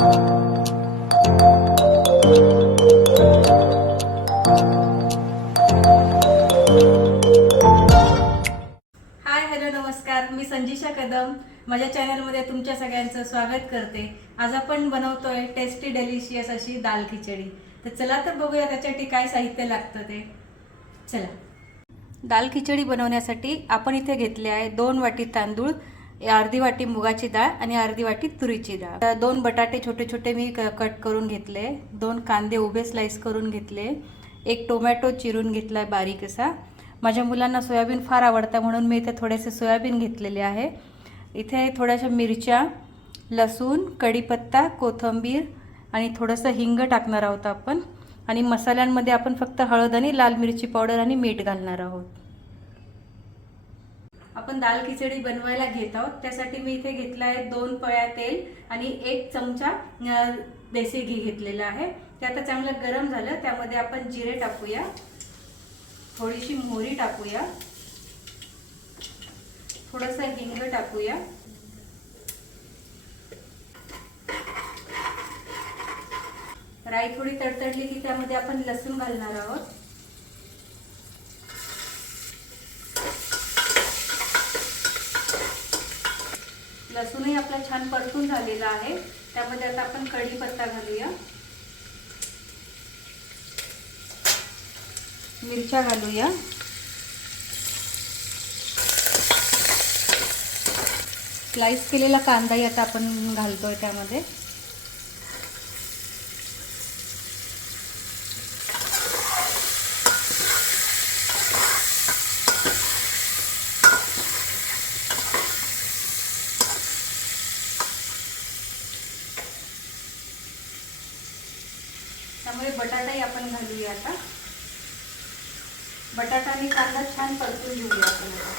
नमस्कार, मी संजीशा कदम माझ्या चॅनलमध्ये तुमच्या सगळ्यांचं स्वागत करते। आज आपण बनवतोय टेस्टी डिलिशियस अशी दाल खिचडी। तर चला तर बघूया त्याच्यासाठी काय साहित्य लागतं ते। चला, दाल खिचडी बनवण्यासाठी आपण इथे घेतले आहे 2 वाटी तांदूळ, अर्धी वाटी मुगाची डाळ आणि अर्धी वाटी तुरीची डाळ। 2 बटाटे छोटे छोटे मी कट करून घेतले, 2 कांदे उभे स्लाइस करून घेतले, 1 टोमॅटो चिरून घेतलाय बारीक असा। माझ्या मुलांना सोयाबीन फार आवडतं म्हणून मी इथे थोडेसे सोयाबीन घेतलेले आहे। इथे थोड्याशा मिरच्या, लसूण, कढीपत्ता, कोथिंबीर आणि थोडंसं हिंग टाकणार आहोत आपण। आणि मसाल्यांमध्ये आपण फक्त हळद आणि लाल मिरची पावडर आणि मीठ घालणार आहोत। आपण दाल खिचडी बनवायला घेत आहोत, त्यासाठी मी इथे घेतला आहे 2 पळ्या तेल आणि 1 चमचा देसी घी घेतलेला आहे। ते आता चांगलं गरम झालं, त्यामध्ये आपण जिरे टाकूया, थोडीशी मोहरी टाकूया, थोडासा हिंग टाकूया, राई थोडी तडतडली की त्यामध्ये आपण लसूण घालणार आहोत। लसूणही आपला छान परतून झालेला आहे, त्यामध्ये आता आपण कढीपत्ता घालूया, मिरच्या घालूया, स्लाइस केलेला कांदाही आता आपण घालतोय त्यामध्ये। त्यामुळे बटाटाही आपण घालूया आता। बटाटा आणि कांदा छान परतून घेऊया आपण आता।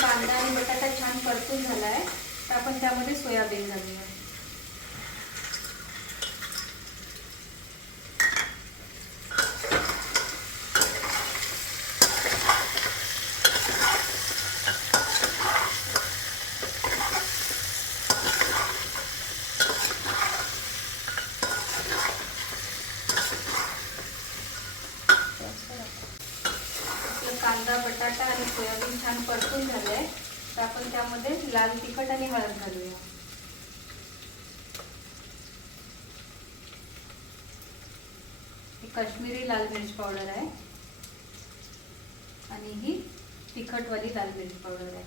कांदा आणि बटाटा छान परतून झाला आहे, तर आपण त्यामध्ये सोयाबीन घालूया। कांदा, बटाटा आणि सोयाबीन छान परतून झाले, तर आपण त्यामध्ये लाल तिखट आणि हळद घालूया। ही काश्मीरी लाल मिर्च पावडर आहे आणि ही तिखटवाली लाल मिर्च पावडर आहे।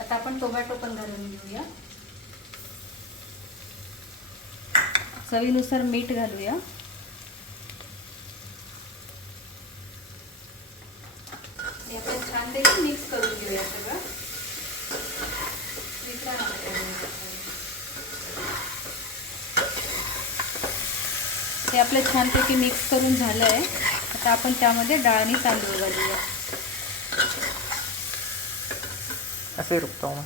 आता आपण टोमॅटो पण घालून घेऊया, चवीनुसार मीठ घालूया, आपण छानपैकी मिक्स करून घेऊया सगळं। हे आपलं छानपैकी मिक्स करून झालं आहे, आता आपण त्यामध्ये डाळ आणि तांदूळ घालूया। असे रुकतो मग।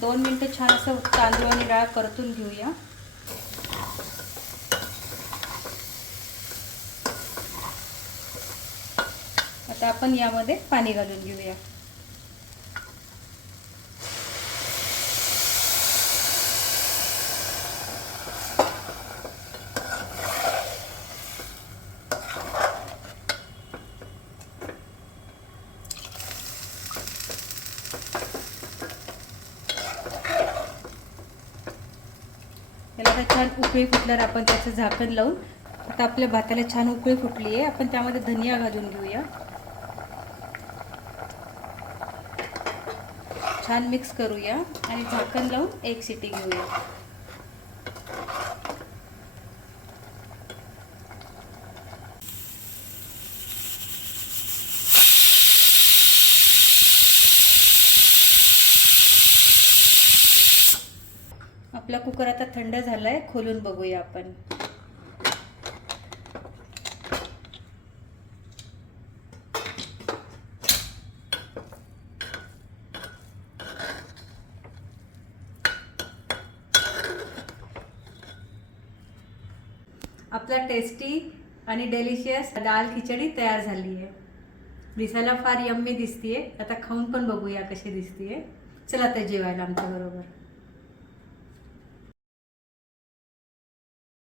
दोन मिनिटे छान असं तांदूळ आणि डाळ परतून घेऊया। आता आपण यामध्ये पाणी घालून घेऊया। याला छान उकळी फुटल्यावर आपण त्याचं झाकण लावून, आता आपल्या भाताला छान उकळी फुटली आहे, आपण त्यामध्ये धनिया घालून घेऊया। छान मिक्स करूया आणि झाकण लावून एक शिटी घेऊया. आपला कुकर आता थंड झालाय, खोलून बघूया आपण. आपला टेस्टी आणि डेलिशियस दाल खिचडी तयार झाली आहे. दिसायला फार यम्मी दिसतीये. आता खाऊन पण बघूया कशी दिसतीये. चला तर जेवायला आमच्या बरोबर.